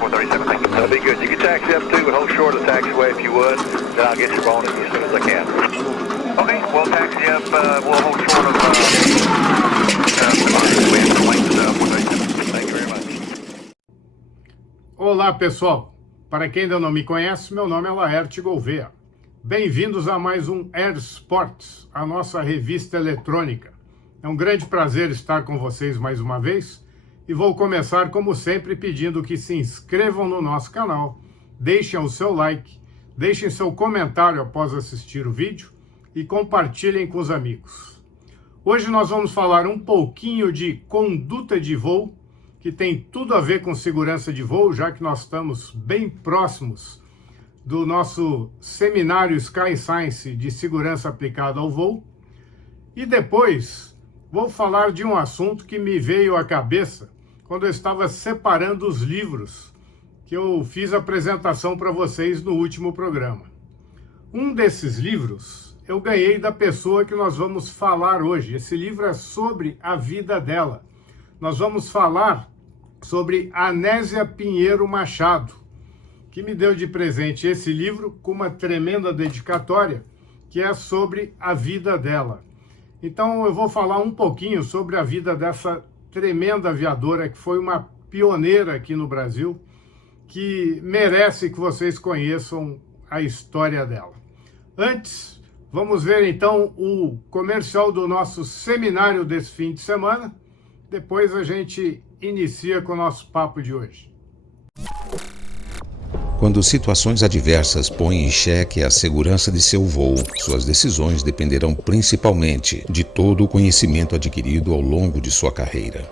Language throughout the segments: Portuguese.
437, thank you. That'll be good. You can taxi up too, but hold short of the taxiway if you would. Then I'll get your bonus as soon as I can. Okay, we'll taxi up, we'll hold short of Thank you very much. Olá, pessoal. Para quem ainda não me conhece, meu nome é Laerte Gouveia. Bem-vindos a mais um Air Sports, a nossa revista eletrônica. É um grande prazer estar com vocês mais uma vez e vou começar, como sempre, pedindo que se inscrevam no nosso canal, deixem o seu like, deixem seu comentário após assistir o vídeo e compartilhem com os amigos. Hoje nós vamos falar um pouquinho de conduta de voo, que tem tudo a ver com segurança de voo, já que nós estamos bem próximos do nosso seminário Sky Science de segurança aplicada ao voo. E depois vou falar de um assunto que me veio à cabeça quando eu estava separando os livros que eu fiz a apresentação para vocês no último programa. Um desses livros eu ganhei da pessoa que nós vamos falar hoje. Esse livro é sobre a vida dela. Nós vamos falar sobre Anésia Pinheiro Machado, que me deu de presente esse livro com uma tremenda dedicatória, que é sobre a vida dela. Então eu vou falar um pouquinho sobre a vida dessa tremenda aviadora, que foi uma pioneira aqui no Brasil, que merece que vocês conheçam a história dela. Antes, vamos ver então o comercial do nosso seminário desse fim de semana. Depois a gente inicia com o nosso papo de hoje. Quando situações adversas põem em xeque a segurança de seu voo, suas decisões dependerão principalmente de todo o conhecimento adquirido ao longo de sua carreira.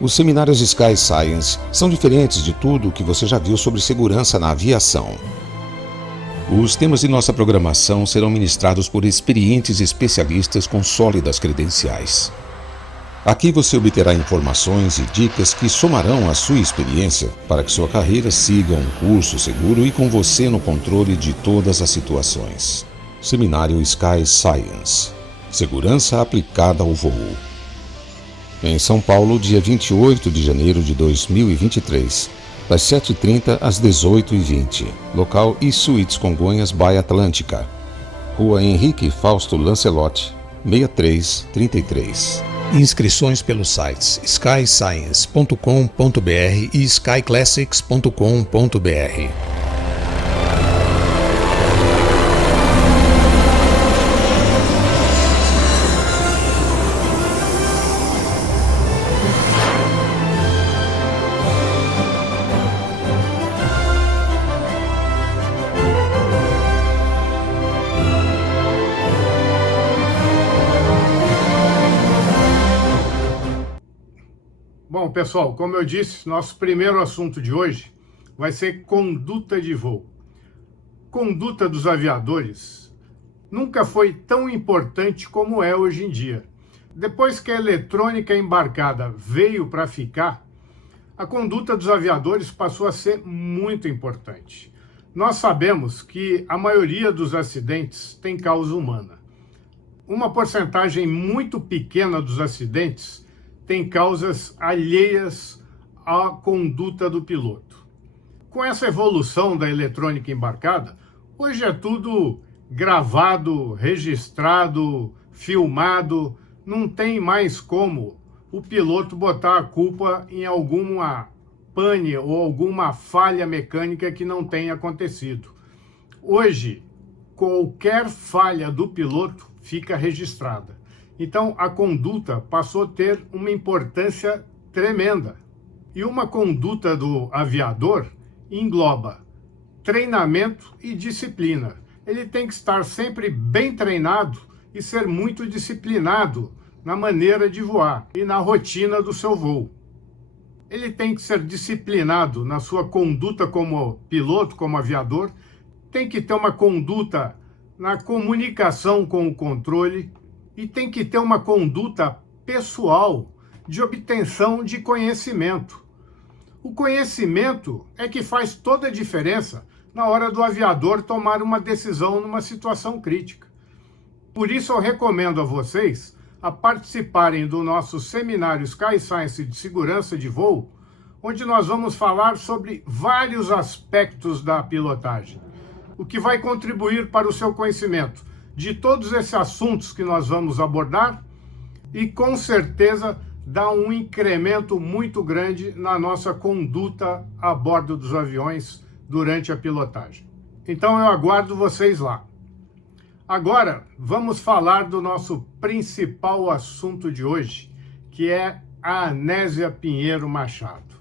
Os seminários Sky Science são diferentes de tudo o que você já viu sobre segurança na aviação. Os temas de nossa programação serão ministrados por experientes especialistas com sólidas credenciais. Aqui você obterá informações e dicas que somarão à sua experiência para que sua carreira siga um curso seguro e com você no controle de todas as situações. Seminário Sky Science. Segurança aplicada ao voo. Em São Paulo, dia 28 de janeiro de 2023. Das 7h30 às 18h20. Local E-Suites Congonhas, Baía Atlântica. Rua Henrique Fausto Lancelotti, 6333. Inscrições pelos sites skyscience.com.br e skyclassics.com.br. Bom, pessoal, como eu disse, nosso primeiro assunto de hoje vai ser conduta de voo. Conduta dos aviadores nunca foi tão importante como é hoje em dia. Depois que a eletrônica embarcada veio para ficar, a conduta dos aviadores passou a ser muito importante. Nós sabemos que a maioria dos acidentes tem causa humana. Uma porcentagem muito pequena dos acidentes tem causas alheias à conduta do piloto. Com essa evolução da eletrônica embarcada, hoje é tudo gravado, registrado, filmado, não tem mais como o piloto botar a culpa em alguma pane ou alguma falha mecânica que não tenha acontecido. Hoje, qualquer falha do piloto fica registrada. Então, a conduta passou a ter uma importância tremenda. E uma conduta do aviador engloba treinamento e disciplina. Ele tem que estar sempre bem treinado e ser muito disciplinado na maneira de voar e na rotina do seu voo. Ele tem que ser disciplinado na sua conduta como piloto, como aviador, tem que ter uma conduta na comunicação com o controle, e tem que ter uma conduta pessoal de obtenção de conhecimento. O conhecimento é que faz toda a diferença na hora do aviador tomar uma decisão numa situação crítica. Por isso eu recomendo a vocês a participarem do nosso seminário Sky Science de segurança de voo, onde nós vamos falar sobre vários aspectos da pilotagem, o que vai contribuir para o seu conhecimento de todos esses assuntos que nós vamos abordar e com certeza dá um incremento muito grande na nossa conduta a bordo dos aviões durante a pilotagem. Então eu aguardo vocês lá. Agora vamos falar do nosso principal assunto de hoje, que é a Anésia Pinheiro Machado,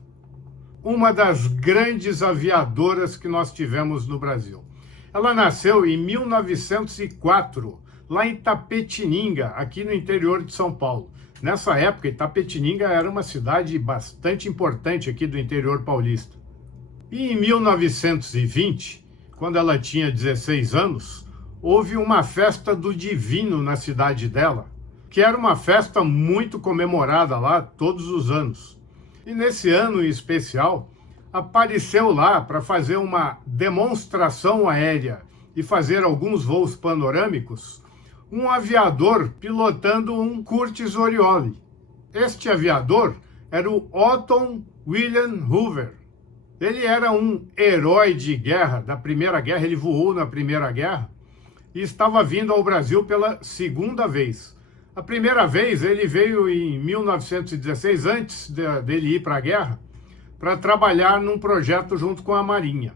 uma das grandes aviadoras que nós tivemos no Brasil. Ela nasceu em 1904, lá em Itapetininga, aqui no interior de São Paulo. Nessa época, Itapetininga era uma cidade bastante importante aqui do interior paulista. E em 1920, quando ela tinha 16 anos, houve uma festa do Divino na cidade dela, que era uma festa muito comemorada lá todos os anos. E nesse ano em especial, apareceu lá para fazer uma demonstração aérea e fazer alguns voos panorâmicos, um aviador pilotando um Curtiss Oriole. Este aviador era o Otto William Hoover. Ele era um herói de guerra da Primeira Guerra, ele voou na Primeira Guerra e estava vindo ao Brasil pela segunda vez. A primeira vez ele veio em 1916, antes dele ir para a guerra, para trabalhar num projeto junto com a Marinha.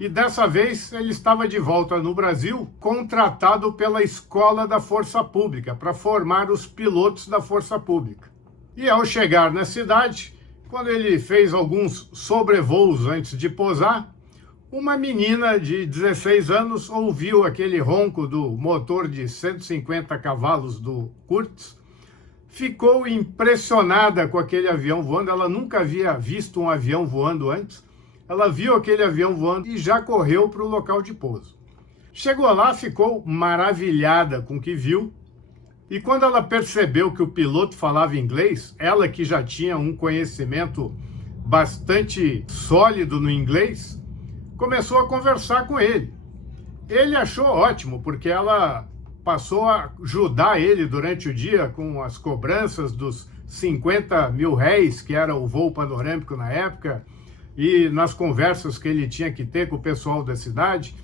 E dessa vez ele estava de volta no Brasil, contratado pela Escola da Força Pública, para formar os pilotos da Força Pública. E ao chegar na cidade, quando ele fez alguns sobrevoos antes de pousar, uma menina de 16 anos ouviu aquele ronco do motor de 150 cavalos do Curtiss, ficou impressionada com aquele avião voando. Ela nunca havia visto um avião voando antes. Ela viu aquele avião voando e já correu para o local de pouso. Chegou lá, ficou maravilhada com o que viu. E quando ela percebeu que o piloto falava inglês, ela que já tinha um conhecimento bastante sólido no inglês, começou a conversar com ele. Ele achou ótimo, porque ela passou a ajudar ele durante o dia com as cobranças dos 50 mil réis, que era o voo panorâmico na época, e nas conversas que ele tinha que ter com o pessoal da cidade,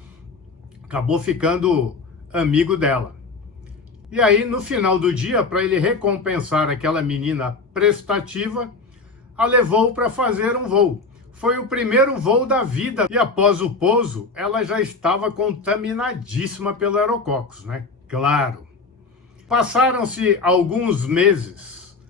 acabou ficando amigo dela. E aí, no final do dia, para ele recompensar aquela menina prestativa, a levou para fazer um voo. Foi o primeiro voo da vida e após o pouso, ela já estava contaminadíssima pelo aerococcus, né? Claro. Passaram-se alguns meses,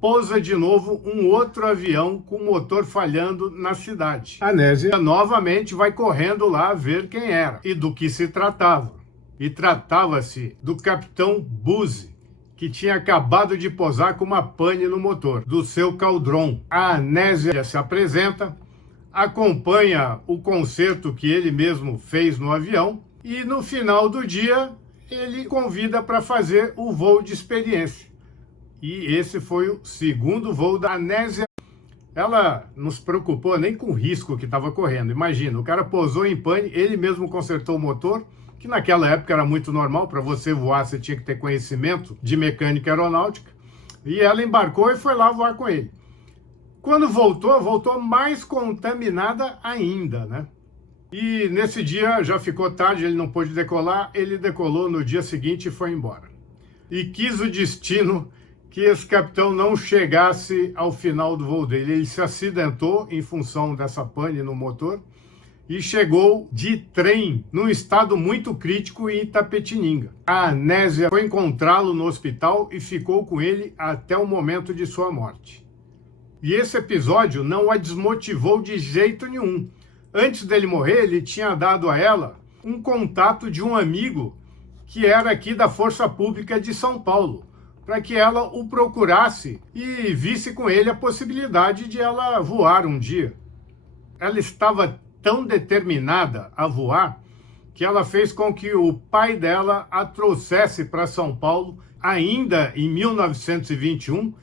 pousa de novo um outro avião com motor falhando na cidade. A Anésia novamente vai correndo lá ver quem era e do que se tratava. E tratava-se do capitão Buzzi, que tinha acabado de pousar com uma pane no motor do seu Caudron. A Anésia se apresenta, acompanha o concerto que ele mesmo fez no avião e no final do dia ele convida para fazer o voo de experiência. E esse foi o segundo voo da Anésia. Ela não se preocupou nem com o risco que estava correndo. Imagina, o cara pousou em pane, ele mesmo consertou o motor, que naquela época era muito normal. Para você voar, você tinha que ter conhecimento de mecânica aeronáutica. E ela embarcou e foi lá voar com ele. Quando voltou mais contaminada ainda, né? E nesse dia já ficou tarde, ele não pôde decolar, ele decolou no dia seguinte e foi embora. E quis o destino que esse capitão não chegasse ao final do voo dele. Ele se acidentou em função dessa pane no motor e chegou de trem num estado muito crítico em Itapetininga. A Anésia foi encontrá-lo no hospital e ficou com ele até o momento de sua morte. E esse episódio não a desmotivou de jeito nenhum. Antes dele morrer, ele tinha dado a ela um contato de um amigo que era aqui da Força Pública de São Paulo, para que ela o procurasse e visse com ele a possibilidade de ela voar um dia. Ela estava tão determinada a voar que ela fez com que o pai dela a trouxesse para São Paulo, ainda em 1921,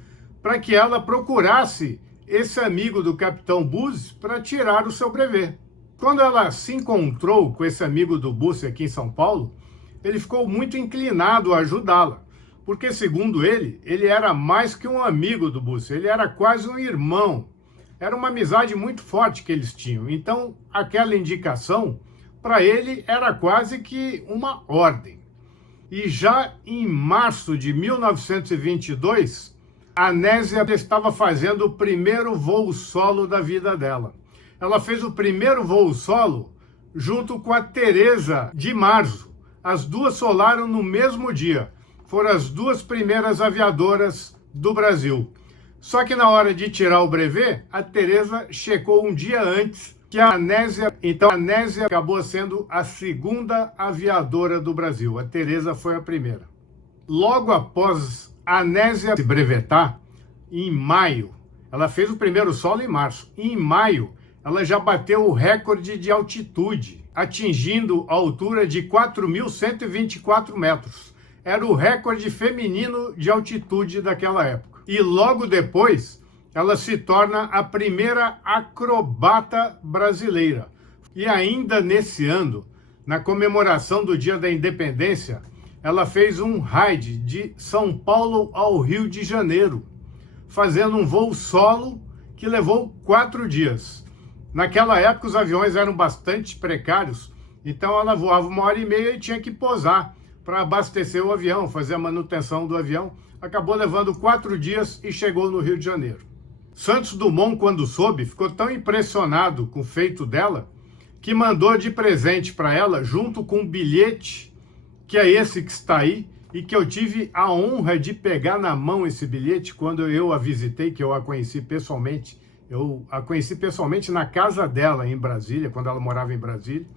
para que ela procurasse esse amigo do capitão Buzzi para tirar o seu brevet. Quando ela se encontrou com esse amigo do Buzzi aqui em São Paulo, ele ficou muito inclinado a ajudá-la, porque, segundo ele era mais que um amigo do Bussi, ele era quase um irmão. Era uma amizade muito forte que eles tinham. Então, aquela indicação, para ele, era quase que uma ordem. E já em março de 1922, a Nésia estava fazendo o primeiro voo solo da vida dela. Ela fez o primeiro voo solo junto com a Teresa de Marzo. As duas solaram no mesmo dia. Foram as duas primeiras aviadoras do Brasil. Só que na hora de tirar o brevet, a Teresa checou um dia antes que a Nésia. Então a Nésia acabou sendo a segunda aviadora do Brasil. A Teresa foi a primeira. Logo após a Nésia se brevetar, em maio, ela fez o primeiro solo em março. Em maio, ela já bateu o recorde de altitude, atingindo a altura de 4.124 metros. Era o recorde feminino de altitude daquela época. E logo depois, ela se torna a primeira acrobata brasileira. E ainda nesse ano, na comemoração do Dia da Independência, ela fez um raid de São Paulo ao Rio de Janeiro, fazendo um voo solo que levou 4 dias. Naquela época, os aviões eram bastante precários, então ela voava 1h30 e tinha que pousar para abastecer o avião, fazer a manutenção do avião. Acabou levando 4 dias e chegou no Rio de Janeiro. Santos Dumont, quando soube, ficou tão impressionado com o feito dela, que mandou de presente para ela, junto com um bilhete, que é esse que está aí, e que eu tive a honra de pegar na mão esse bilhete quando eu a visitei, que eu a conheci pessoalmente. Eu a conheci pessoalmente na casa dela, em Brasília, quando ela morava em Brasília,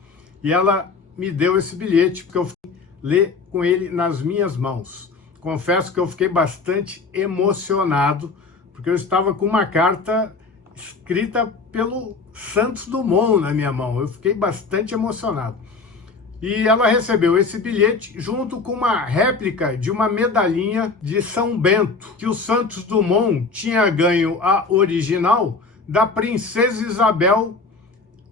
e ela me deu esse bilhete, porque eu fui ler com ele nas minhas mãos. Confesso que eu fiquei bastante emocionado, porque eu estava com uma carta escrita pelo Santos Dumont na minha mão. Eu fiquei bastante emocionado. E ela recebeu esse bilhete junto com uma réplica de uma medalhinha de São Bento, que o Santos Dumont tinha ganho a original da Princesa Isabel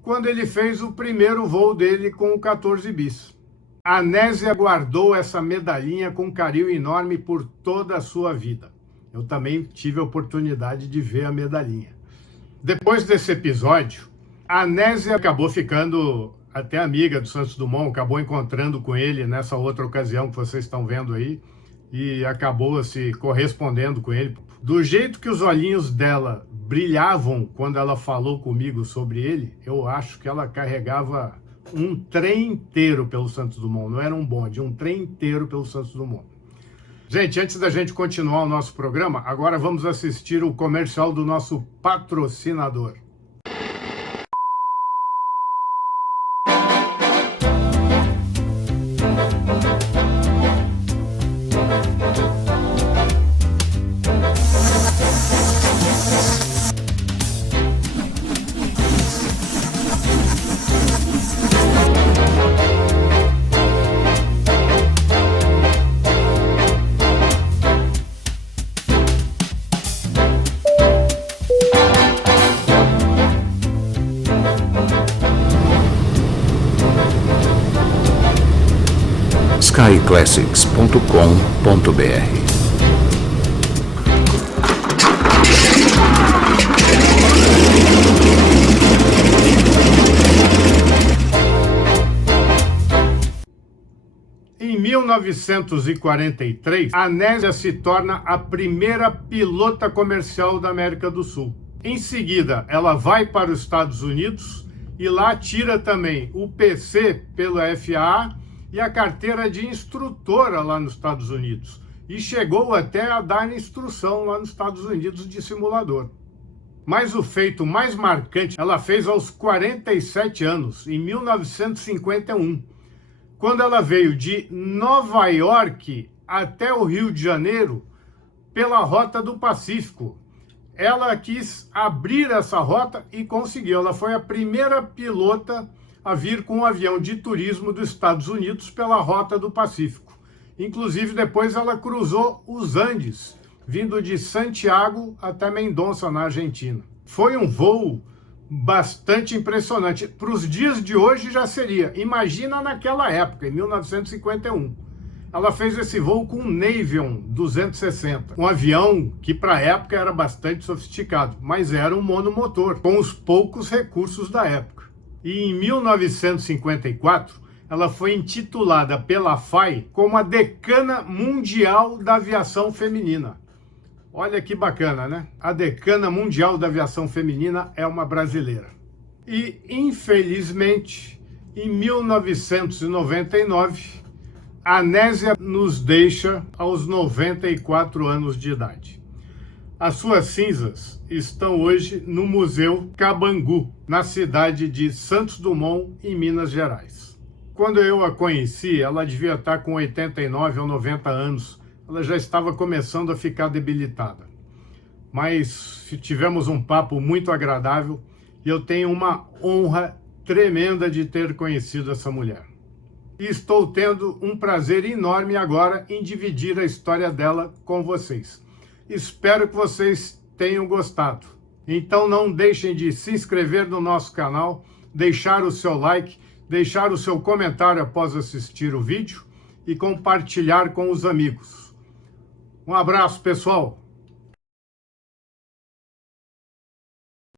quando ele fez o primeiro voo dele com o 14 bis. A Nésia guardou essa medalhinha com carinho enorme por toda a sua vida. Eu também tive a oportunidade de ver a medalhinha. Depois desse episódio, a Nésia acabou ficando até amiga do Santos Dumont, acabou encontrando com ele nessa outra ocasião que vocês estão vendo aí, e acabou se correspondendo com ele. Do jeito que os olhinhos dela brilhavam quando ela falou comigo sobre ele, eu acho que ela carregava um trem inteiro pelo Santos Dumont. Não era um bonde, um trem inteiro pelo Santos Dumont. Gente, antes da gente continuar o nosso programa, agora vamos assistir o comercial do nosso patrocinador. skyclassics.com.br. Em 1943, a Nésia se torna a primeira pilota comercial da América do Sul. Em seguida, ela vai para os Estados Unidos e lá tira também o PC pela FAA e a carteira de instrutora lá nos Estados Unidos. E chegou até a dar instrução lá nos Estados Unidos de simulador. Mas o feito mais marcante ela fez aos 47 anos, em 1951, quando ela veio de Nova York até o Rio de Janeiro pela Rota do Pacífico. Ela quis abrir essa rota e conseguiu. Ela foi a primeira pilota a vir com um avião de turismo dos Estados Unidos pela Rota do Pacífico. Inclusive, depois ela cruzou os Andes, vindo de Santiago até Mendonça, na Argentina. Foi um voo bastante impressionante. Para os dias de hoje já seria. Imagina naquela época, em 1951. Ela fez esse voo com um Navion 260, um avião que para a época era bastante sofisticado, mas era um monomotor, com os poucos recursos da época. E em 1954, ela foi intitulada pela FAI como a decana mundial da aviação feminina. Olha que bacana, né? A decana mundial da aviação feminina é uma brasileira. E, infelizmente, em 1999, a Nésia nos deixa aos 94 anos de idade. As suas cinzas estão hoje no Museu Cabangu, na cidade de Santos Dumont, em Minas Gerais. Quando eu a conheci, ela devia estar com 89 ou 90 anos. Ela já estava começando a ficar debilitada. Mas tivemos um papo muito agradável e eu tenho uma honra tremenda de ter conhecido essa mulher. E estou tendo um prazer enorme agora em dividir a história dela com vocês. Espero que vocês tenham gostado. Então não deixem de se inscrever no nosso canal, deixar o seu like, deixar o seu comentário após assistir o vídeo e compartilhar com os amigos. Um abraço, pessoal!